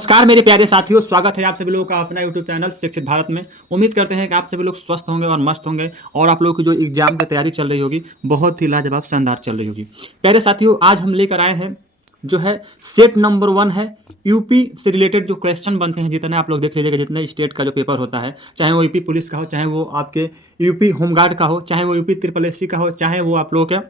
नमस्कार मेरे प्यारे साथियों, स्वागत है आप सभी लोगों का अपना यूट्यूब चैनल शिक्षित भारत में। उम्मीद करते हैं कि आप सभी लोग स्वस्थ होंगे और मस्त होंगे और आप लोगों की जो एग्जाम की तैयारी चल रही होगी बहुत ही लाजवाब शानदार चल रही होगी। प्यारे साथियों, आज हम लेकर आए हैं जो है सेट नंबर 1 है। यूपी से रिलेटेड जो क्वेश्चन बनते हैं, जितने आप लोग देख लीजिएगा, जितने स्टेट का जो पेपर होता है, चाहे वो यूपी पुलिस का हो, चाहे वो आपके यूपी होमगार्ड का हो, चाहे वो यूपी ट्रिपल एससी का हो, चाहे वो आप लोगों के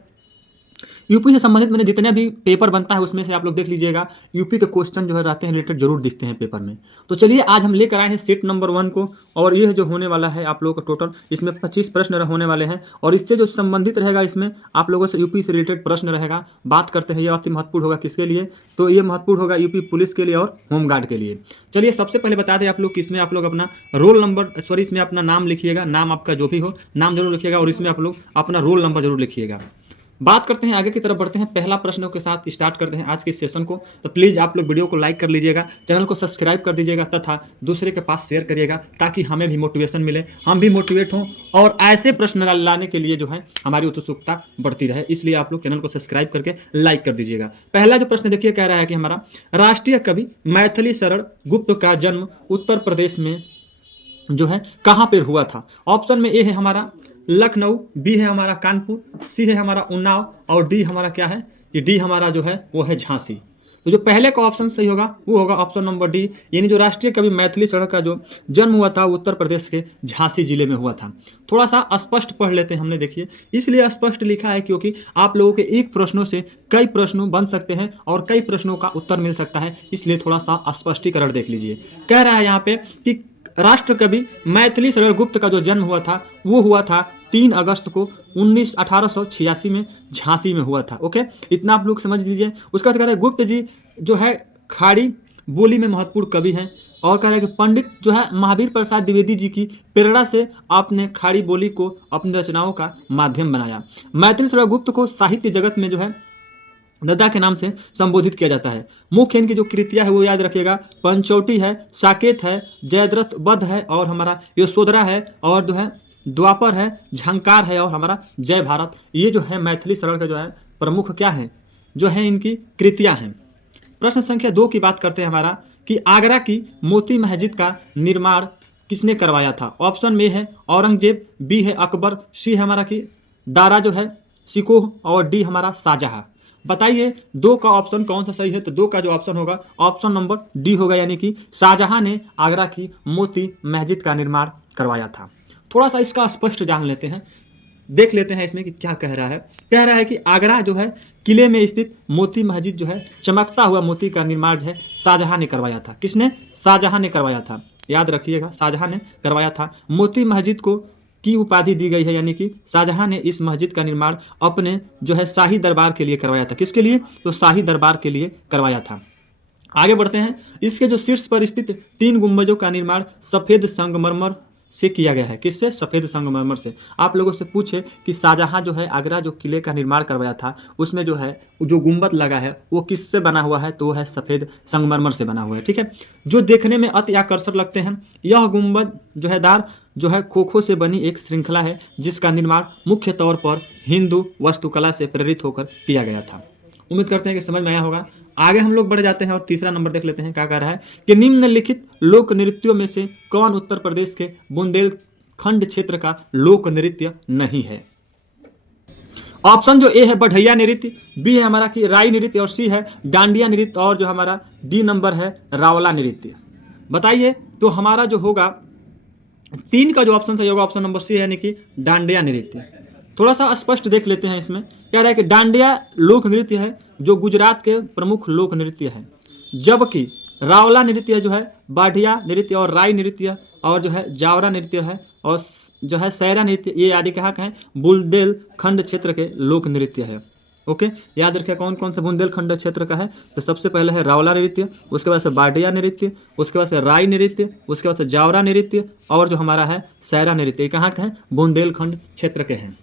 यूपी से संबंधित मैंने जितने भी पेपर बनता है उसमें से आप लोग देख लीजिएगा, यूपी के क्वेश्चन जो है रहते हैं रिलेटेड जरूर दिखते हैं पेपर में। तो चलिए आज हम लेकर आए हैं सेट नंबर 1 को, और ये जो होने वाला है आप लोगों का टोटल, इसमें 25 प्रश्न होने वाले हैं और इससे जो संबंधित रहेगा इसमें आप लोगों से यूपी से रिलेटेड प्रश्न रहेगा। बात करते हैं ये अति महत्वपूर्ण होगा किसके लिए, तो ये महत्वपूर्ण होगा यूपी पुलिस के लिए और होमगार्ड के लिए। चलिए सबसे पहले बता दें आप लोग कि इसमें आप लोग अपना रोल नंबर, सॉरी इसमें अपना नाम लिखिएगा, नाम आपका जो भी हो नाम जरूर लिखिएगा और इसमें आप लोग अपना रोल नंबर जरूर लिखिएगा। बात करते हैं, आगे की तरफ बढ़ते हैं, पहला प्रश्नों के साथ स्टार्ट करते हैं आज के सेशन को। तो प्लीज़ आप लोग वीडियो को लाइक कर लीजिएगा, चैनल को सब्सक्राइब कर दीजिएगा तथा दूसरे के पास शेयर करिएगा ताकि हमें भी मोटिवेशन मिले, हम भी मोटिवेट हों और ऐसे प्रश्न लाने के लिए जो है हमारी उत्सुकता बढ़ती रहे। इसलिए आप लोग चैनल को सब्सक्राइब करके लाइक कर दीजिएगा। पहला जो प्रश्न देखिए कह रहा है कि हमारा राष्ट्रीय कवि मैथिली शरण गुप्त का जन्म उत्तर प्रदेश में जो है कहाँ पर हुआ था। ऑप्शन में ए है हमारा लखनऊ, बी है हमारा कानपुर, सी है हमारा उन्नाव और डी हमारा क्या है, ये डी हमारा जो है वो है झांसी। तो जो पहले का ऑप्शन सही होगा वो होगा ऑप्शन नंबर डी, यानी जो राष्ट्रीय कवि मैथिली शरण का जो जन्म हुआ था उत्तर प्रदेश के झांसी जिले में हुआ था। थोड़ा सा स्पष्ट पढ़ लेते हैं हमने, देखिए इसलिए स्पष्ट लिखा है क्योंकि आप लोगों के एक प्रश्नों से कई प्रश्न बन सकते हैं और कई प्रश्नों का उत्तर मिल सकता है, इसलिए थोड़ा सा स्पष्टीकरण देख लीजिए। कह रहा है यहाँ पे कि राष्ट्र कवि मैथिली शरण गुप्त का जो जन्म हुआ था वो हुआ था 3 अगस्त को 1886 में झांसी में हुआ था। ओके, इतना आप लोग समझ लीजिए। उसका बाद कहता है गुप्त जी जो है खाड़ी बोली में महत्वपूर्ण कवि हैं और कह रहा है कि पंडित जो है महावीर प्रसाद द्विवेदी जी की प्रेरणा से आपने खाड़ी बोली को अपनी रचनाओं का माध्यम बनाया। मैथिली शरण गुप्त को साहित्य जगत में जो है दादा के नाम से संबोधित किया जाता है। मुख्य इनकी जो कृतियां है वो याद रखिएगा, पंचौटी है, साकेत है, जयद्रथ वध है और हमारा यशोधरा है और जो है द्वापर है, झंकार है और हमारा जय भारत। ये जो है मैथिली शरण का जो है प्रमुख क्या है, जो है इनकी कृतियां हैं। प्रश्न संख्या 2 की बात करते हैं हमारा कि आगरा की मोती मस्जिद का निर्माण किसने करवाया था। ऑप्शन में है औरंगजेब, बी है अकबर, सी है हमारा कि दारा जो है शिकोह और डी हमारा शाहजहां। बताइए 2 का ऑप्शन कौन सा सही है। तो 2 का जो ऑप्शन होगा ऑप्शन नंबर डी होगा, यानी कि शाहजहां ने आगरा की मोती मस्जिद का निर्माण करवाया था। थोड़ा सा इसका स्पष्ट जान लेते हैं, देख लेते हैं इसमें कि क्या कह रहा है। कह रहा है कि आगरा जो है किले में स्थित मोती मस्जिद जो है चमकता हुआ मोती का निर्माण जो है शाहजहां ने करवाया था। किसने? शाहजहां ने करवाया था, याद रखिएगा, शाहजहां ने करवाया था। मोती मस्जिद को की उपाधि दी गई है, यानी कि शाहजहां ने इस मस्जिद का निर्माण अपने जो है शाही दरबार के लिए करवाया था। किसके लिए? तो शाही दरबार के लिए करवाया था। आगे बढ़ते हैं, इसके जो शीर्ष पर स्थित 3 गुंबजों का निर्माण सफ़ेद संगमरमर से किया गया है। किससे? सफ़ेद संगमरमर से। आप लोगों से पूछे कि शाहजहां जो है आगरा जो किले का निर्माण करवाया था उसमें जो है जो गुंबद लगा है वो किससे बना हुआ है, तो वो है सफ़ेद संगमरमर से बना हुआ है। ठीक है, जो देखने में अति आकर्षक लगते हैं। यह गुंबद जो है दार जो है खोखो से बनी एक श्रृंखला है जिसका निर्माण मुख्य तौर पर हिंदू वास्तुकला से प्रेरित होकर किया गया था। उम्मीद करते हैं कि समझ में आया होगा। आगे हम लोग बढ़ जाते हैं और तीसरा नंबर देख लेते हैं। क्या कह रहा है कि निम्नलिखित लोक नृत्यों में से कौन उत्तर प्रदेश के बुंदेलखंड क्षेत्र का लोक नृत्य नहीं है। ऑप्शन जो ए है बढ़ैया नृत्य, बी है हमारा कि राई नृत्य और सी है डांडिया नृत्य और जो हमारा डी नंबर है रावला नृत्य। बताइए तो हमारा जो होगा 3 का जो ऑप्शन सही होगा ऑप्शन नंबर सी है, यानी कि डांडिया नृत्य। थोड़ा सा स्पष्ट देख लेते हैं इसमें। कह रहा है कि डांडिया लोक नृत्य है जो गुजरात के प्रमुख लोक नृत्य है, जबकि रावला नृत्य जो है बाढ़िया नृत्य और राई नृत्य और जो है जावरा नृत्य है और जो है सैरा नृत्य, ये आदि कहाँ का है, बुंदेलखंड क्षेत्र के लोक नृत्य है। ओके, याद रखिए कौन कौन सा बुंदेलखंड क्षेत्र का है। तो सबसे पहले है रावला नृत्य, उसके बाद से बाडिया नृत्य, उसके बाद से राई नृत्य, उसके बाद से जावरा नृत्य और जो हमारा है सैरा नृत्य, कहाँ का है, बुंदेलखंड क्षेत्र के हैं।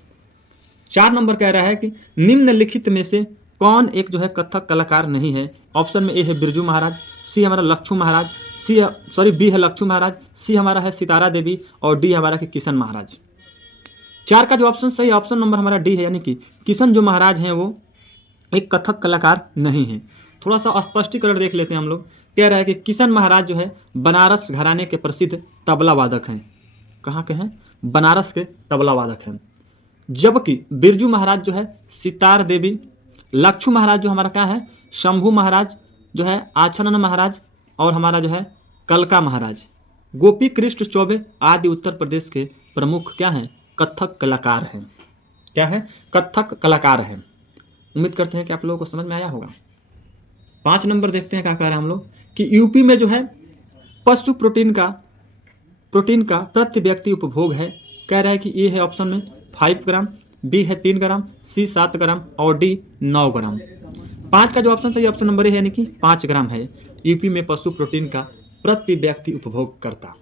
4 नंबर कह रहा है कि निम्नलिखित में से कौन एक जो है कथक कलाकार नहीं है। ऑप्शन में ए है बिरजू महाराज, सी हमारा लक्ष्मू महाराज, बी है लक्ष्मू महाराज, सी हमारा है सितारा देवी और डी हमारा कि किशन महाराज। 4 का जो ऑप्शन सही ऑप्शन नंबर हमारा डी है, यानी कि किशन जो महाराज हैं वो एक कथक कलाकार नहीं है। थोड़ा सा स्पष्टीकरण देख लेते हैं हम लोग। कह रहा है कि किशन महाराज जो है बनारस घराने के प्रसिद्ध तबला वादक हैं। कहाँ के हैं? बनारस के तबला वादक हैं। जबकि बिरजू महाराज जो है सितार देवी, लक्षु महाराज जो हमारा क्या है शंभू महाराज जो है आछनन महाराज, और हमारा जो है कलका महाराज, गोपी कृष्ण चौबे आदि उत्तर प्रदेश के प्रमुख क्या हैं? कथक कलाकार हैं। क्या है? कथक कलाकार हैं। उम्मीद करते हैं कि आप लोगों को समझ में आया होगा। 5 नंबर देखते हैं क्या कह रहे हैं हम लोग कि यूपी में जो है पशु प्रोटीन का प्रति व्यक्ति उपभोग है। कह रहा है कि ए है ऑप्शन में 5 ग्राम, बी है 3 ग्राम, सी 7 ग्राम और डी 9 ग्राम। 5 का जो ऑप्शन सही ऑप्शन नंबर ए है, यानी कि 5 ग्राम है यूपी में पशु प्रोटीन का प्रति व्यक्ति उपभोग करता।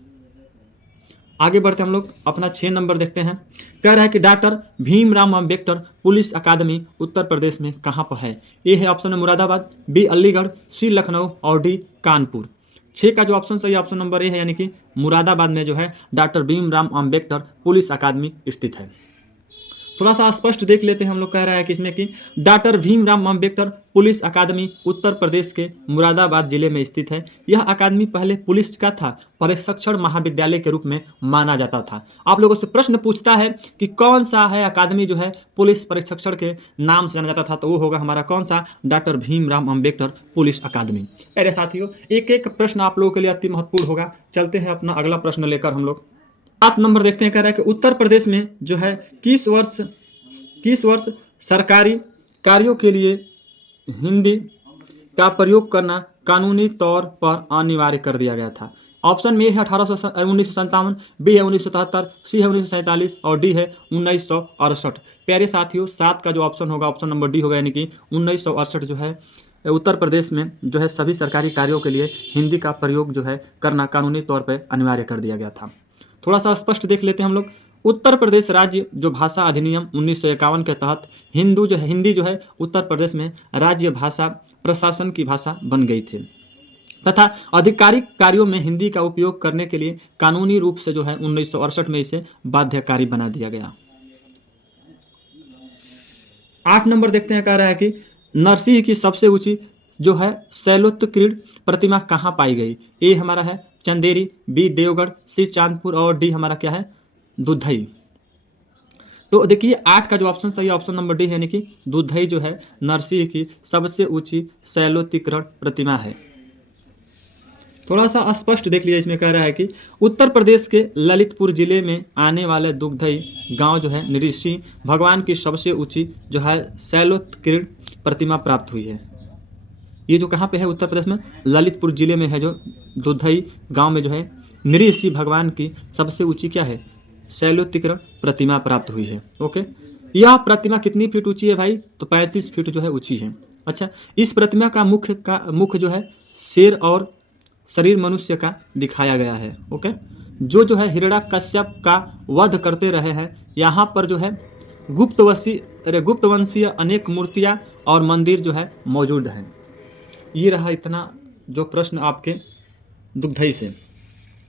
आगे बढ़ते हम लोग अपना 6 नंबर देखते हैं। कह रहा है कि डॉक्टर भीमराव अम्बेडकर पुलिस अकादमी उत्तर प्रदेश में कहाँ पर है? ए है ऑप्शन में मुरादाबाद, बी अलीगढ़, सी लखनऊ और डी कानपुर। 6 का जो ऑप्शन सही ऑप्शन नंबर ए है, यानी कि मुरादाबाद में जो है डॉक्टर भीमराव अम्बेडकर पुलिस अकादमी स्थित है। थोड़ा सा स्पष्ट देख लेते हैं हम लोग। कह रहा है कि इसमें कि डॉक्टर भीमराव अम्बेडकर पुलिस अकादमी उत्तर प्रदेश के मुरादाबाद जिले में स्थित है। यह अकादमी पहले पुलिस का था प्रशिक्षण महाविद्यालय के रूप में माना जाता था। आप लोगों से प्रश्न पूछता है कि कौन सा है अकादमी जो है पुलिस प्रशिक्षण के नाम से जाना जाता था, तो वो होगा हमारा कौन सा? डॉक्टर भीमराव अम्बेडकर पुलिस अकादमी। अरे साथियों, एक एक प्रश्न आप लोगों के लिए अति महत्वपूर्ण होगा। चलते हैं अपना अगला प्रश्न लेकर हम लोग। 7 नंबर देखते हैं। कह रहा है कि उत्तर प्रदेश में जो है किस वर्ष सरकारी कार्यों के लिए हिंदी का प्रयोग करना कानूनी तौर पर अनिवार्य कर दिया गया था? ऑप्शन में ए है 1957, बी है 1977, सी है 1947 और डी है 1968। प्यारे साथियों, 7 का जो ऑप्शन होगा ऑप्शन नंबर डी होगा, यानी कि 1968 जो है उत्तर प्रदेश में जो है सभी सरकारी कार्यों के लिए हिंदी का प्रयोग जो है करना कानूनी तौर पर अनिवार्य कर दिया गया था। थोड़ा सा स्पष्ट देख लेते हैं हम लोग। उत्तर प्रदेश राज्य जो भाषा अधिनियम 1951 के तहत हिंदी जो है उत्तर प्रदेश में राज्य भाषा प्रशासन की भाषा बन गई थी तथा आधिकारिक कार्यों में हिंदी का उपयोग करने के लिए कानूनी रूप से जो है 1968 में इसे बाध्यकारी बना दिया गया। 8 नंबर देखते हैं। कह रहा है कि नरसिंह की सबसे ऊंची जो है शैलोत्कीर्ण प्रतिमा कहाँ पाई गई? ए हमारा है चंदेरी, बी देवगढ़, सी चांदपुर और डी हमारा क्या है दुधई। तो देखिए 8 का जो ऑप्शन सही ऑप्शन नंबर डी है, यानी कि दुधई जो है नरसिंह की सबसे ऊंची शैलोत्कीर्ण प्रतिमा है। थोड़ा सा स्पष्ट देख लीजिए। इसमें कह रहा है कि उत्तर प्रदेश के ललितपुर जिले में आने वाले दुधई गांव जो है ऋषि भगवान की सबसे ऊंची जो है शैलोत्कीर्ण प्रतिमा प्राप्त हुई है। ये जो कहाँ पे है? उत्तर प्रदेश में ललितपुर जिले में है, जो दुधई गांव में जो है ऋषि भगवान की सबसे ऊंची क्या है? शैलोत्कीर्ण प्रतिमा प्राप्त हुई है। ओके, यह प्रतिमा कितनी फीट ऊंची है भाई? तो 35 फीट जो है ऊंची है। अच्छा, इस प्रतिमा का मुख जो है शेर और शरीर मनुष्य का दिखाया गया है। ओके, जो है हिरण्यकश्यप का वध करते रहे हैं। यहाँ पर जो है गुप्तवंशीय अनेक मूर्तियाँ और मंदिर जो है मौजूद हैं। ये रहा इतना जो प्रश्न आपके दुधई से।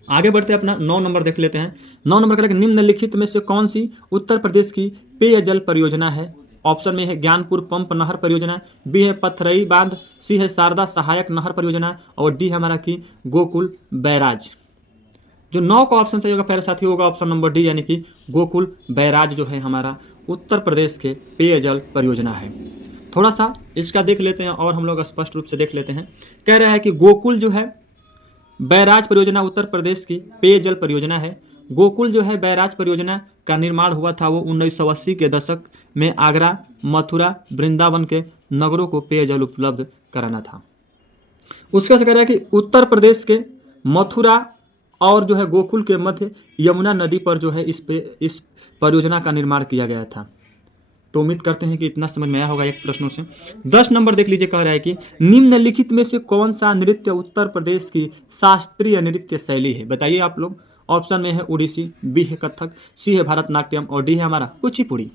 आगे बढ़ते अपना 9 नंबर देख लेते हैं। 9 नंबर का निम्नलिखित में से कौन सी उत्तर प्रदेश की पेयजल परियोजना है? ऑप्शन में है ज्ञानपुर पंप नहर परियोजना, बी है पथरई बांध, सी है शारदा सहायक नहर परियोजना और डी हमारा की गोकुल बैराज। जो 9 का ऑप्शन सही होगा प्यारे साथी होगा ऑप्शन नंबर डी, यानी कि गोकुल बैराज जो है हमारा उत्तर प्रदेश के पेयजल परियोजना है। थोड़ा सा इसका देख लेते हैं और हम लोग स्पष्ट रूप से देख लेते हैं। कह रहा है कि गोकुल जो है बैराज परियोजना उत्तर प्रदेश की पेयजल परियोजना है। गोकुल जो है बैराज परियोजना का निर्माण हुआ था वो 1980 के दशक में आगरा, मथुरा, वृंदावन के नगरों को पेयजल उपलब्ध कराना था। उसका से कह रहा है कि उत्तर प्रदेश के मथुरा और जो है गोकुल के मध्य यमुना नदी पर जो है इस परियोजना का निर्माण किया गया था। तो उम्मीद करते हैं कि इतना समझ में आया होगा एक प्रश्नों से। 10 नंबर देख लीजिए। कह रहा है कि निम्नलिखित में से कौन सा नृत्य उत्तर प्रदेश की शास्त्रीय नृत्य शैली है? बताइए आप लोग। ऑप्शन में है ओडिसी, बी है कथक, सी है भारतनाट्यम और डी है हमारा कुचिपुड़ी।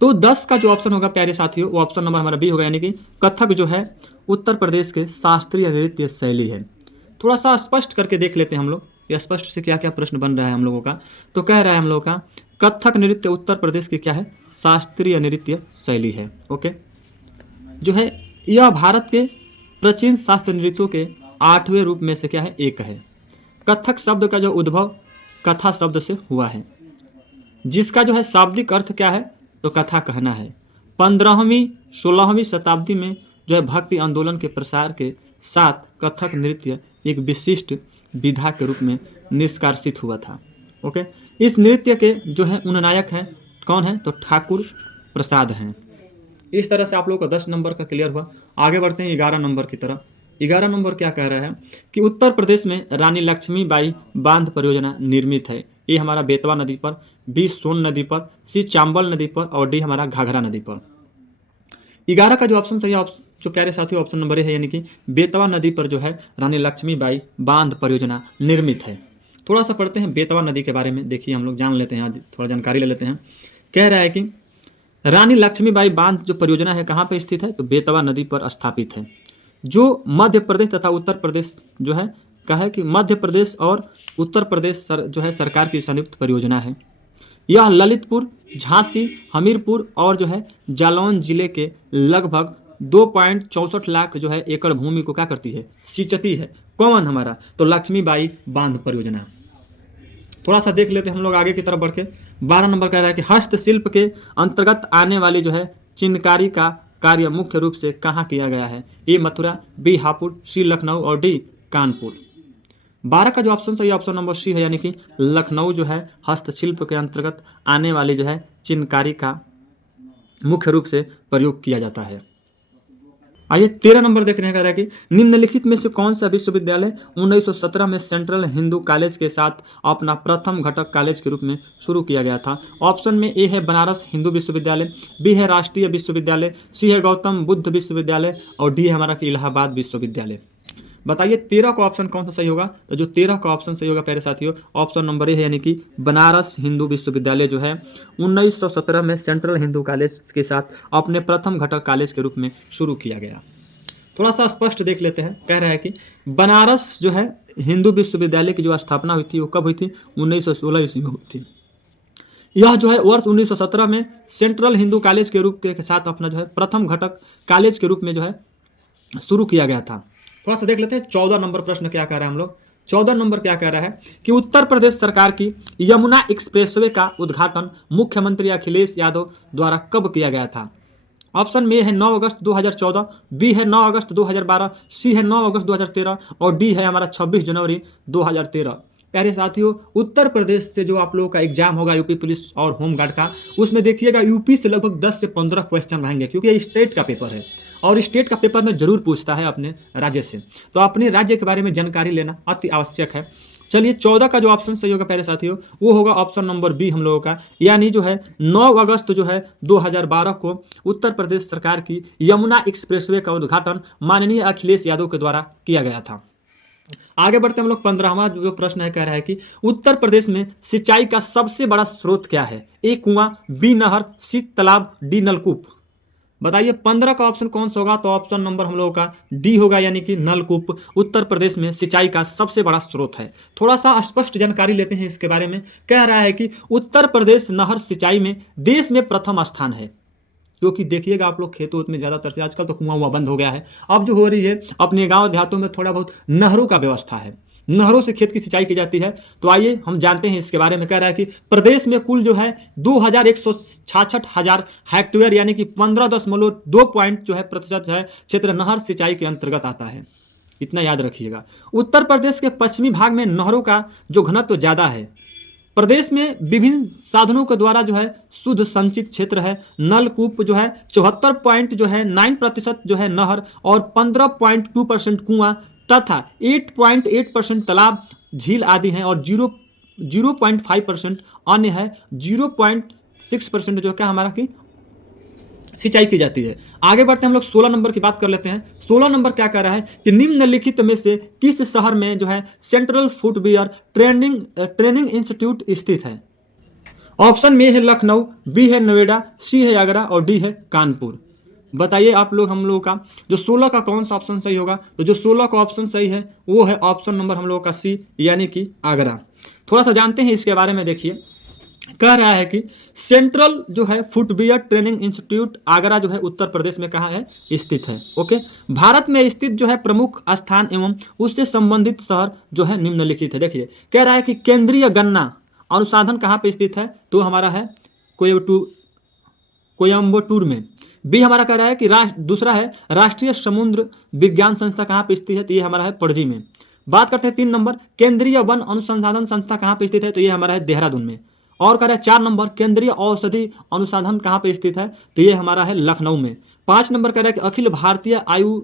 तो 10 का जो ऑप्शन होगा प्यारे साथियों वो ऑप्शन नंबर हमारा बी होगा, यानी कि कथक जो है उत्तर प्रदेश के शास्त्रीय नृत्य शैली है। थोड़ा सा स्पष्ट करके देख लेते हैं हम लोग या स्पष्ट से क्या क्या प्रश्न बन रहा है हम लोगों का। तो कह रहा है हम लोगों का कथक नृत्य उत्तर प्रदेश की क्या है? शास्त्रीय नृत्य शैली है। ओके, जो है यह भारत के प्राचीन शास्त्र नृत्यों के 8वें रूप में से क्या है, एक है। कथक शब्द का जो उद्भव कथा शब्द से हुआ है, जिसका जो है शाब्दिक अर्थ क्या है, तो कथा कहना है। 15वीं 16वीं शताब्दी में जो है भक्ति आंदोलन के प्रसार के साथ कथक नृत्य एक विशिष्ट विधा के रूप में निष्कासित हुआ था। ओके, इस नृत्य के जो है उन्नायक हैं कौन है, तो ठाकुर प्रसाद हैं। इस तरह से आप लोगों का 10 नंबर का क्लियर हुआ। आगे बढ़ते हैं 11 नंबर की तरफ। 11 नंबर क्या कह रहा है कि उत्तर प्रदेश में रानी लक्ष्मीबाई बांध परियोजना निर्मित है। ए हमारा बेतवा नदी पर, बी सोन नदी पर, सी चांबल नदी पर और डी हमारा घाघरा नदी पर। 11 का जो ऑप्शन सही है जो प्यारे साथियों ऑप्शन नंबर ए है, यानी कि बेतवा नदी पर जो है रानी लक्ष्मीबाई बांध परियोजना निर्मित है। थोड़ा सा पढ़ते हैं बेतवा नदी के बारे में, देखिए हम लोग जान लेते हैं, थोड़ा जानकारी ले लेते हैं। कह रहा है कि रानी लक्ष्मीबाई बांध जो परियोजना है कहाँ पर स्थित है, तो बेतवा नदी पर स्थापित है, जो मध्य प्रदेश तथा उत्तर प्रदेश जो है कहा है कि मध्य प्रदेश और उत्तर प्रदेश जो है सरकार की संयुक्त परियोजना है। यह ललितपुर, झांसी, हमीरपुर और जो है जालौन जिले के लगभग 2.64 लाख जो है एकड़ भूमि को क्या करती है, सिंचती है। कौन हमारा, तो लक्ष्मीबाई बांध परियोजना। थोड़ा सा देख लेते हैं हम लोग आगे की तरफ बढ़ के। 12 नंबर कह रहा है कि हस्तशिल्प के अंतर्गत आने वाली जो है चिनकारी का कार्य मुख्य रूप से कहाँ किया गया है, ए मथुरा, बी हापुड़, सी लखनऊ और डी कानपुर। 12 का जो ऑप्शन सही ऑप्शन नंबर सी है, यानी कि लखनऊ जो है हस्तशिल्प के अंतर्गत आने वाली जो है चिनकारी का मुख्य रूप से प्रयोग किया जाता है। आइए 13 नंबर देख रहे हैं, कह रहा है कि निम्नलिखित में से कौन सा विश्वविद्यालय 1917 में सेंट्रल हिंदू कॉलेज के साथ अपना प्रथम घटक कॉलेज के रूप में शुरू किया गया था। ऑप्शन में ए है बनारस हिंदू विश्वविद्यालय, बी है राष्ट्रीय विश्वविद्यालय, सी है गौतम बुद्ध विश्वविद्यालय और डी है हमारा कि इलाहाबाद विश्वविद्यालय। बताइए 13 का ऑप्शन कौन सा सही होगा, तो जो 13 का ऑप्शन सही होगा प्यारे साथियों ऑप्शन नंबर ए है, यानी कि बनारस हिंदू विश्वविद्यालय जो है 1917 में सेंट्रल हिंदू कॉलेज के साथ अपने प्रथम घटक कॉलेज के रूप में शुरू किया गया। थोड़ा सा स्पष्ट देख लेते हैं। कह रहा है कि बनारस जो है हिंदू विश्वविद्यालय की जो स्थापना हुई थी वो कब हुई थी, 1916 ईस्वी में हुई थी। यह जो है वर्ष 1917 में सेंट्रल हिंदू कॉलेज के रूप के साथ अपना जो है प्रथम घटक कॉलेज के रूप में जो है शुरू किया गया था। थोड़ा सा देख लेते हैं 14 नंबर प्रश्न क्या कह रहा है हम लोग। 14 नंबर क्या कह रहा है कि उत्तर प्रदेश सरकार की यमुना एक्सप्रेसवे का उद्घाटन मुख्यमंत्री अखिलेश यादव द्वारा कब किया गया था। ऑप्शन में है 9 अगस्त 2014, बी है 9 अगस्त 2012, सी है 9 अगस्त 2013 और डी है हमारा 26 जनवरी 2013। प्यारे साथियों उत्तर प्रदेश से जो आप लोगों का एग्जाम होगा यूपी पुलिस और होमगार्ड का, उसमें देखिएगा यूपी से लगभग 10 से 15 क्वेश्चन रहेंगे, क्योंकि ये स्टेट का पेपर है और स्टेट का पेपर में जरूर पूछता है अपने राज्य से, तो अपने राज्य के बारे में जानकारी लेना अति आवश्यक है। चलिए 14 का जो ऑप्शन सही होगा प्यारे साथियों वो होगा ऑप्शन नंबर बी हम लोगों का, यानी जो है 9 अगस्त जो है 2012 को उत्तर प्रदेश सरकार की यमुना एक्सप्रेसवे का उद्घाटन माननीय अखिलेश यादव के द्वारा किया गया था। आगे बढ़ते हम लोग 15वां जो प्रश्न है, कह रहा है कि उत्तर प्रदेश में सिंचाई का सबसे बड़ा स्रोत क्या है, ए कुआं, बी नहर, सी तालाब, डी नलकूप। बताइए 15 का ऑप्शन कौन सा होगा, तो ऑप्शन नंबर हम लोगों का डी होगा, यानी कि नलकूप उत्तर प्रदेश में सिंचाई का सबसे बड़ा स्रोत है। थोड़ा सा स्पष्ट जानकारी लेते हैं इसके बारे में। कह रहा है कि उत्तर प्रदेश नहर सिंचाई में देश में प्रथम स्थान है, क्योंकि देखिएगा आप लोग खेतों में ज़्यादातर से आजकल तो कुआं बंद हो गया है, अब जो हो रही है अपने गाँव देहातों में थोड़ा बहुत नहरों का व्यवस्था है, नहरों से खेत की सिंचाई की जाती है। तो आइए हम जानते हैं इसके बारे में। कह रहा है कि प्रदेश में कुल जो है 2166 हेक्टेयर यानी कि 15.2 पॉइंट जो है प्रतिशत जो है क्षेत्र नहर सिंचाई के अंतर्गत आता है, इतना याद रखिएगा। उत्तर प्रदेश के पश्चिमी भाग में नहरों का जो घनत्व ज़्यादा है। प्रदेश में विभिन्न साधनों के द्वारा जो है शुद्ध संचित क्षेत्र है। नलकूप जो है 74.9% जो है नहर और 15.2% कुआं तथा 8.8% तालाब, झील आदि हैं और 0.5% अन्य है। 0.6% जो क्या हमारा की सिंचाई की जाती है। आगे बढ़ते हैं हम लोग 16 नंबर की बात कर लेते हैं। 16 नंबर क्या कह रहा है कि निम्नलिखित में से किस शहर में जो है सेंट्रल फुटवियर ट्रेनिंग इंस्टीट्यूट स्थित है। ऑप्शन में है लखनऊ, बी है नोएडा, सी है आगरा और डी है कानपुर। बताइए आप लोग हम लोगों का जो 16 का कौन सा ऑप्शन सही होगा, तो जो 16 का ऑप्शन सही है वो है ऑप्शन नंबर हम लोगों का सी, यानी कि आगरा। थोड़ा सा जानते हैं इसके बारे में। देखिए कह रहा है कि सेंट्रल जो है फुटवियर ट्रेनिंग इंस्टीट्यूट आगरा जो है उत्तर प्रदेश में कहाँ है, स्थित है। ओके, भारत में स्थित जो है प्रमुख स्थान एवं उससे संबंधित शहर जो है निम्नलिखित है। देखिए कह रहा है कि केंद्रीय गन्ना अनुसंधान कहाँ पे स्थित है, तो हमारा है कोयम्बटूर में। बी हमारा कह रहा है कि दूसरा है राष्ट्रीय समुद्र विज्ञान संस्था कहाँ पे स्थित है, तो ये हमारा है पणजी में। बात करते हैं 3 नंबर, केंद्रीय वन अनुसंधान संस्था कहाँ पे स्थित है, तो ये हमारा है देहरादून में। और कह रहा है 4 नंबर, केंद्रीय औषधि अनुसंधान कहाँ पे स्थित है, तो ये हमारा है लखनऊ में। 5 नंबर कह रहा है कि अखिल भारतीय आयु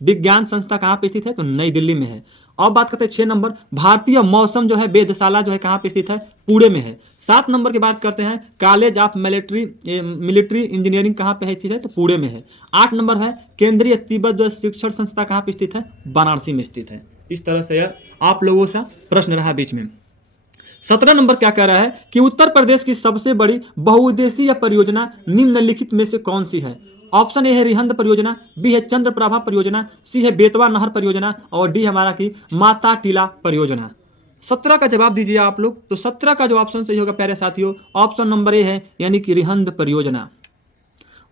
विज्ञान संस्था कहाँ पे स्थित है, तो नई दिल्ली में है। अब बात करते हैं 6 नंबर, भारतीय मौसम जो है वेधशाला जो है कहाँ पे स्थित है, पुणे में है। 7 नंबर की बात करते हैं, कॉलेज ऑफ मिलिट्री इंजीनियरिंग कहाँ पे है स्थित है, तो पुणे में है। 8 नंबर है केंद्रीय तिब्बत जो शिक्षण संस्था कहाँ पे स्थित है, वाराणसी में स्थित है। इस तरह से यह आप लोगों से प्रश्न रहा बीच में। 17 नंबर क्या कह रहा है कि उत्तर प्रदेश की सबसे बड़ी बहुउद्देशीय परियोजना निम्नलिखित में से कौन सी है। ऑप्शन ए है रिहंद परियोजना, बी है चंद्रप्रभा परियोजना, सी है बेतवा नहर परियोजना और डी हमारा की माता टीला परियोजना। 17 का जवाब दीजिए आप लोग। तो 17 का जो ऑप्शन सही होगा प्यारे साथियों, ऑप्शन नंबर ए है, यानी कि रिहंद परियोजना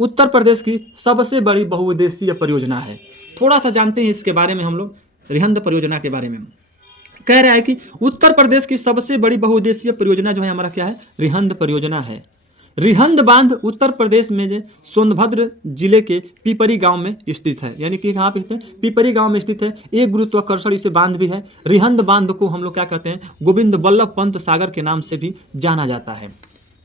उत्तर प्रदेश की सबसे बड़ी बहुउद्देशीय परियोजना है। थोड़ा सा जानते हैं इसके बारे में हम लोग, रिहंद परियोजना के बारे में। कह रहा है कि उत्तर प्रदेश की सबसे बड़ी बहुउद्देशीय परियोजना जो है हमारा क्या है, रिहंद परियोजना है। रिहंद बांध उत्तर प्रदेश में जो सोनभद्र जिले के पिपरी गांव में स्थित है, यानी कि कहाँ पे स्थित है, पिपरी गांव में स्थित है। एक गुरुत्वाकर्षण इसे बांध भी है। रिहंद बांध को हम लोग क्या कहते हैं, गोविंद बल्लभ पंत सागर के नाम से भी जाना जाता है।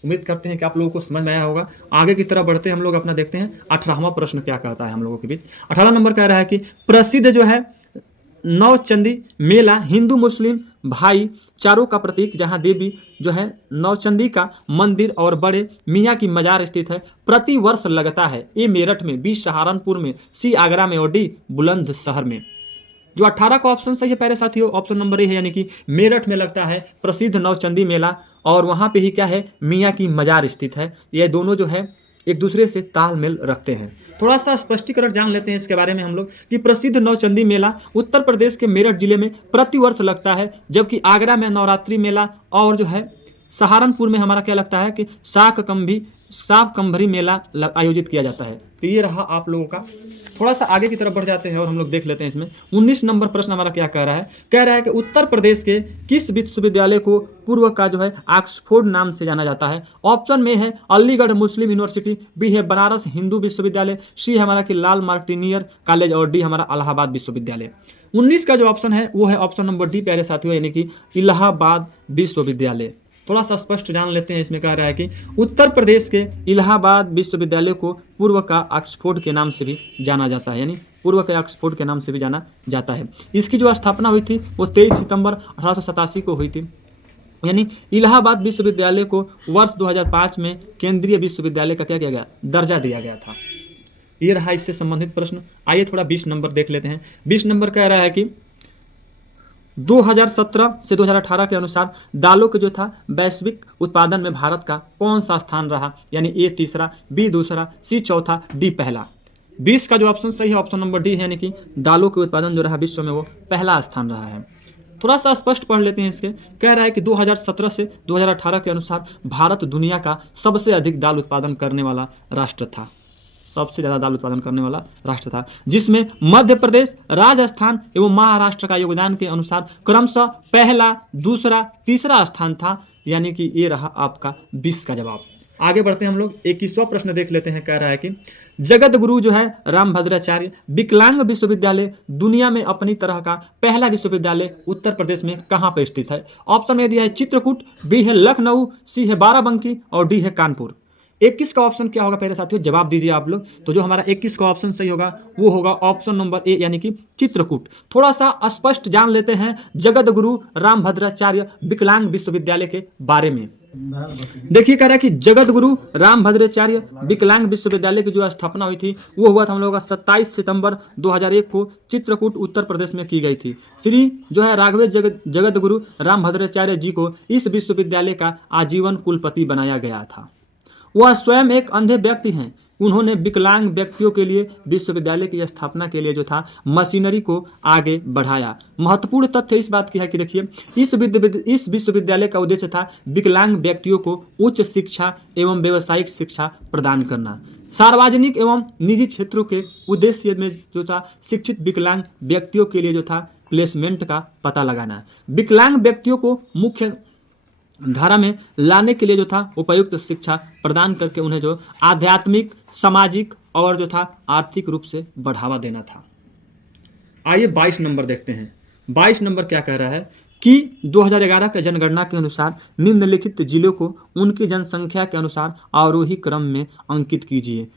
उम्मीद करते हैं कि आप लोगों को समझ में आया होगा। आगे की तरफ बढ़ते हैं हम लोग, अपना देखते हैं 18वां प्रश्न क्या कहता है हम लोगों के बीच। 18 नंबर कह रहा है कि प्रसिद्ध जो है नौचंदी मेला हिंदू मुस्लिम भाईचारों का प्रतीक, जहां देवी जो है नौचंदी का मंदिर और बड़े मियाँ की मजार स्थित है, प्रति वर्ष लगता है। ए मेरठ में, बी सहारनपुर में, सी आगरा में और डी बुलंदशहर में। जो 18 का ऑप्शन सही है प्यारे साथियों, ऑप्शन नंबर ए है, यानी कि मेरठ में लगता है प्रसिद्ध नौचंदी मेला और वहाँ पे ही क्या है, मियाँ की मजार स्थित है। ये दोनों जो है एक दूसरे से तालमेल रखते हैं। थोड़ा सा स्पष्टीकरण जान लेते हैं इसके बारे में हम लोग कि प्रसिद्ध नौचंदी मेला उत्तर प्रदेश के मेरठ जिले में प्रतिवर्ष लगता है, जबकि आगरा में नवरात्रि मेला और जो है सहारनपुर में हमारा क्या लगता है कि शाकंभरी मेला आयोजित किया जाता है। तो ये रहा आप लोगों का। थोड़ा सा आगे की तरफ बढ़ जाते हैं और हम लोग देख लेते हैं इसमें 19 नंबर प्रश्न हमारा क्या कह रहा है। कह रहा है कि उत्तर प्रदेश के किस विश्वविद्यालय को पूर्व का जो है ऑक्सफोर्ड नाम से जाना जाता है। ऑप्शन में है अलीगढ़ मुस्लिम यूनिवर्सिटी, बी है बनारस हिंदू विश्वविद्यालय, सी हमारा कि लाल मार्टिनियर कॉलेज और डी हमारा इलाहाबाद विश्वविद्यालय। 19 का जो ऑप्शन है वो है ऑप्शन नंबर डी प्यारे साथियों, यानी कि इलाहाबाद विश्वविद्यालय। थोड़ा सा स्पष्ट जान लेते हैं। इसमें कह रहा है कि उत्तर प्रदेश के इलाहाबाद विश्वविद्यालय को पूर्व का ऑक्सफोर्ड के नाम से भी जाना जाता है, यानी पूर्व के ऑक्सफोर्ड के नाम से भी जाना जाता है। इसकी जो स्थापना हुई थी वो 23 सितंबर 1887 को हुई थी, यानी इलाहाबाद विश्वविद्यालय को वर्ष 2005 में केंद्रीय विश्वविद्यालय का क्या किया गया, दर्जा दिया गया था। ये रहा इससे संबंधित प्रश्न। आइए थोड़ा 20 नंबर देख लेते हैं। 20 नंबर कह रहा है कि 2017 से 2018 के अनुसार दालों के जो था वैश्विक उत्पादन में भारत का कौन सा स्थान रहा, यानी ए तीसरा, बी दूसरा, सी चौथा, डी पहला। 20 का जो ऑप्शन सही है ऑप्शन नंबर डी है, यानी कि दालों के उत्पादन जो रहा विश्व में वो पहला स्थान रहा है। थोड़ा सा स्पष्ट पढ़ लेते हैं इसके। कह रहा है कि 2017 से 2018 के अनुसार भारत दुनिया का सबसे अधिक दाल उत्पादन करने वाला राष्ट्र था, सबसे ज़्यादा दाल उत्पादन करने वाला राष्ट्र था, जिसमें मध्य प्रदेश, राजस्थान एवं महाराष्ट्र का योगदान के अनुसार क्रमशः पहला, दूसरा, तीसरा स्थान था, यानी कि ये रहा आपका 20 का जवाब। आगे बढ़ते हैं हम लोग 21वां प्रश्न देख लेते हैं। कह रहा है कि जगत गुरु जो है रामभद्राचार्य विकलांग विश्वविद्यालय दुनिया में अपनी तरह का पहला विश्वविद्यालय उत्तर प्रदेश में कहाँ पर स्थित है। ऑप्शन में दिया है चित्रकूट, बी है लखनऊ, सी है बाराबंकी और डी है कानपुर। 21 का ऑप्शन क्या होगा पहले साथियों, जवाब दीजिए आप लोग। तो जो हमारा 21 का ऑप्शन सही होगा वो होगा ऑप्शन नंबर ए, यानी कि चित्रकूट। थोड़ा सा स्पष्ट जान लेते हैं जगत गुरु रामभद्राचार्य विकलांग विश्वविद्यालय के बारे में। देखिए कह रहा है कि जगत गुरु रामभद्राचार्य विकलांग विश्वविद्यालय की जो स्थापना हुई थी वो हुआ था हम लोगों का 27 सितंबर 2001 को चित्रकूट उत्तर प्रदेश में की गई थी। श्री जो है राघवे जगत गुरु रामभद्राचार्य जी को इस विश्वविद्यालय का आजीवन कुलपति बनाया गया था। वह स्वयं एक अंधे व्यक्ति हैं, उन्होंने विकलांग व्यक्तियों के लिए विश्वविद्यालय की स्थापना के लिए जो था मशीनरी को आगे बढ़ाया। महत्वपूर्ण तथ्य इस बात की है कि देखिए इस विश्वविद्यालय का उद्देश्य था विकलांग व्यक्तियों को उच्च शिक्षा एवं व्यावसायिक शिक्षा प्रदान करना। सार्वजनिक एवं निजी क्षेत्रों के उद्देश्य में जो था शिक्षित विकलांग व्यक्तियों के लिए जो था प्लेसमेंट का पता लगाना, विकलांग व्यक्तियों को मुख्य धारा में लाने के लिए जो था उपयुक्त शिक्षा प्रदान करके उन्हें जो आध्यात्मिक, सामाजिक और जो था आर्थिक रूप से बढ़ावा देना था। आइए 22 नंबर देखते हैं। 22 नंबर क्या कह रहा है कि 2011 के जनगणना के अनुसार निम्नलिखित जिलों को उनकी जनसंख्या के अनुसार आरोही क्रम में अंकित कीजिए।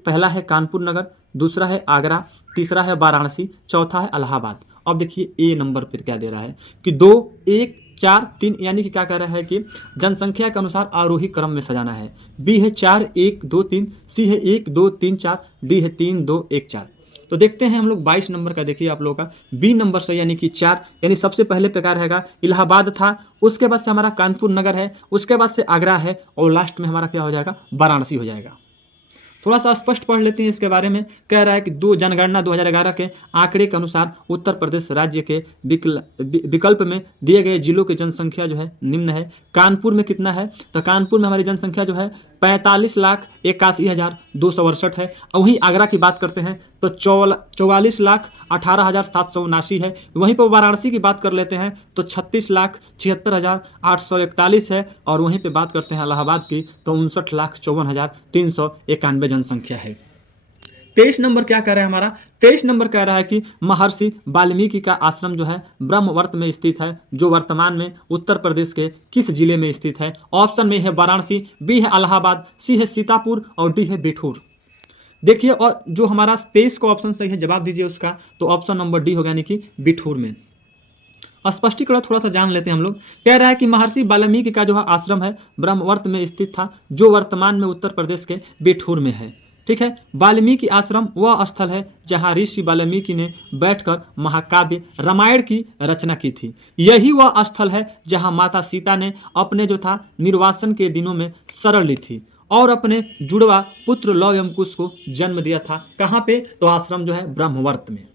पहला है कानपुर नगर, दूसरा है आगरा, तीसरा है वाराणसी, चौथा है इलाहाबाद। अब देखिए ए नंबर पर क्या दे रहा है कि 2, 1, 4, 3, यानी कि क्या कह रहा है कि जनसंख्या के अनुसार आरोही क्रम में सजाना है। बी है 4, 1, 2, 3, सी है 1, 2, 3, 4, डी है 3, 2, 1, 4। तो देखते हैं हम लोग 22 नंबर का। देखिए आप लोगों का बी नंबर से यानी कि 4, यानी सबसे पहले प्रकार रहेगा इलाहाबाद था, उसके बाद से हमारा कानपुर नगर है, उसके बाद से आगरा है और लास्ट में हमारा क्या हो जाएगा, वाराणसी हो जाएगा। थोड़ा सा स्पष्ट पढ़ लेते हैं इसके बारे में। कह रहा है कि जनगणना 2011 के आंकड़े के अनुसार उत्तर प्रदेश राज्य के विकल्प में दिए गए जिलों की जनसंख्या जो है निम्न है। कानपुर में कितना है, तो कानपुर में हमारी जनसंख्या जो है 45,81,268 है। और वहीं आगरा की बात करते हैं तो 44,18,779 है। वहीं पर वाराणसी की बात कर लेते हैं तो 36,76,841 है। और वहीं पे बात करते हैं इलाहाबाद की तो 59,54,391 जनसंख्या है। 23 नंबर क्या कह रहा है हमारा, 23 नंबर कह रहा है कि महर्षि वाल्मीकि का आश्रम जो है ब्रह्मवर्त में स्थित है, जो वर्तमान में उत्तर प्रदेश के किस जिले में स्थित है। ऑप्शन में है वाराणसी, बी है इलाहाबाद, सी है सीतापुर और डी है बिठूर। देखिए और जो हमारा 23 का ऑप्शन सही है, जवाब दीजिए उसका, तो ऑप्शन नंबर डी होगा यानी कि बिठूर में। स्पष्टीकरण थोड़ा सा जान लेते हैं हम लोग। कह रहा है कि महर्षि वाल्मीकि का जो है आश्रम है ब्रह्मवर्त में स्थित था, जो वर्तमान में उत्तर प्रदेश के बिठूर में है। ठीक है, वाल्मीकि आश्रम वह स्थल है जहां ऋषि वाल्मीकि ने बैठकर महाकाव्य रामायण की रचना की थी। यही वह स्थल है जहां माता सीता ने अपने जो था निर्वासन के दिनों में शरण ली थी और अपने जुड़वा पुत्र लव एवं कुश को जन्म दिया था। कहाँ पे, तो आश्रम जो है ब्रह्मवर्त में।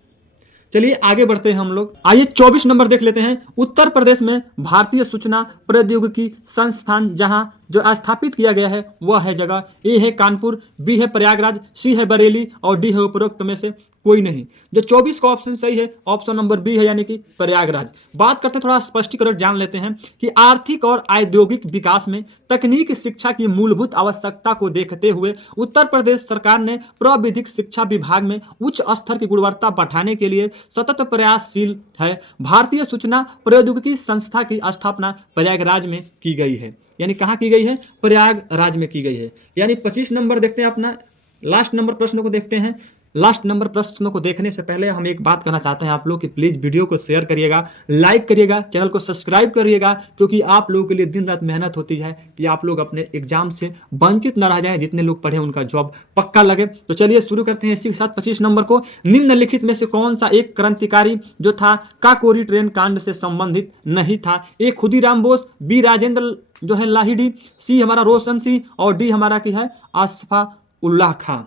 चलिए आगे बढ़ते हैं हम लोग। आइए 24 नंबर देख लेते हैं। उत्तर प्रदेश में भारतीय सूचना प्रौद्योगिकी संस्थान जहां जो स्थापित किया गया है वह है जगह, ए है कानपुर, बी है प्रयागराज, सी है बरेली और डी है उपरोक्त में से कोई नहीं। जो 24 का ऑप्शन सही है ऑप्शन नंबर बी है यानी कि प्रयागराज। बात करते हैं, थोड़ा स्पष्टीकरण जान लेते हैं कि आर्थिक और औद्योगिक विकास में तकनीकी शिक्षा की मूलभूत आवश्यकता को देखते हुए उत्तर प्रदेश सरकार ने प्रविधिक शिक्षा विभाग में उच्च स्तर की गुणवत्ता बढ़ाने के लिए सतत प्रयासशील है। भारतीय सूचना प्रौद्योगिकी संस्था की स्थापना प्रयागराज में की गई है। यानी कहाँ की गई है, प्रयागराज में की गई है। यानी 25 नंबर देखते हैं अपना लास्ट नंबर प्रश्न को देखते हैं। लास्ट नंबर प्रश्नों को देखने से पहले हम एक बात करना चाहते हैं आप लोग कि प्लीज़ वीडियो को शेयर करिएगा, लाइक करिएगा, चैनल को सब्सक्राइब करिएगा, क्योंकि आप लोगों के लिए दिन रात मेहनत होती है कि आप लोग अपने एग्जाम से वंचित न रह जाएं। जितने लोग पढ़े उनका जॉब पक्का लगे। तो चलिए शुरू करते हैं इसी के साथ 25 नंबर को। निम्नलिखित में से कौन सा एक क्रांतिकारी जो था काकोरी ट्रेन कांड से संबंधित नहीं था। ए खुदीराम बोस, बी राजेंद्र जो है लाहिड़ी, सी हमारा रोशन सिंह और डी हमारा की है आसफा उल्लाह खां।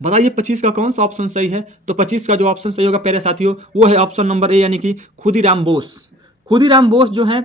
बताइए 25 का कौन सा ऑप्शन सही है। तो 25 का जो ऑप्शन सही होगा प्यारे साथियों वो है ऑप्शन नंबर ए यानी कि खुदीराम बोस। खुदीराम बोस जो है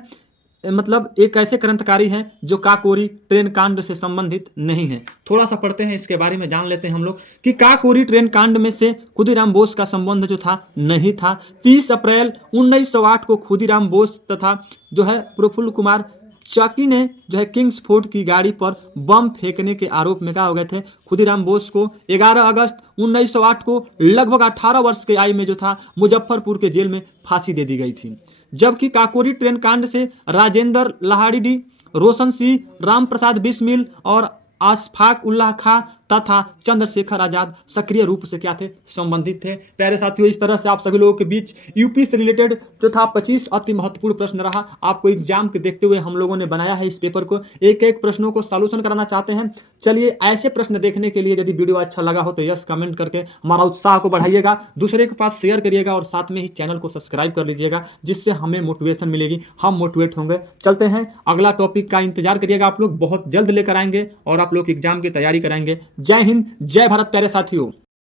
मतलब एक ऐसे क्रांतिकारी हैं जो काकोरी ट्रेन कांड से संबंधित नहीं है। थोड़ा सा पढ़ते हैं इसके बारे में, जान लेते हैं हम लोग कि काकोरी ट्रेन कांड में से खुदीराम बोस का संबंध जो था नहीं था। 30 अप्रैल 1908 को खुदीराम बोस तथा जो है प्रफुल्ल कुमार चाकी ने जो है किंग्सफोर्ड की गाड़ी पर बम फेंकने के आरोप में क्या हो गए थे। खुदीराम बोस को 11 अगस्त 1908 को लगभग 18 वर्ष की आयु में जो था मुजफ्फरपुर के जेल में फांसी दे दी गई थी। जबकि काकोरी ट्रेन कांड से राजेंद्र लाहिड़ी, रोशन सिंह, राम प्रसाद बिस्मिल और आसफाक उल्लाह खां तथा चंद्रशेखर आजाद सक्रिय रूप से क्या थे, संबंधित थे। प्यारे साथियों, इस तरह से आप सभी लोगों के बीच यूपी से रिलेटेड जो था 25 अति महत्वपूर्ण प्रश्न रहा। आपको एग्जाम के देखते हुए हम लोगों ने बनाया है इस पेपर को, एक एक प्रश्नों को सॉल्यूशन कराना चाहते हैं। चलिए ऐसे प्रश्न देखने के लिए यदि वीडियो अच्छा लगा हो तो यस कमेंट करके हमारा उत्साह को बढ़ाइएगा, दूसरे के पास शेयर करिएगा और साथ में ही चैनल को सब्सक्राइब कर लीजिएगा, जिससे हमें मोटिवेशन मिलेगी, हम मोटिवेट होंगे। चलते हैं, अगला टॉपिक का इंतजार करिएगा आप लोग, बहुत जल्द लेकर आएंगे और आप आप लोग एग्जाम की तैयारी करेंगे। जय हिंद, जय भारत प्यारे साथियों।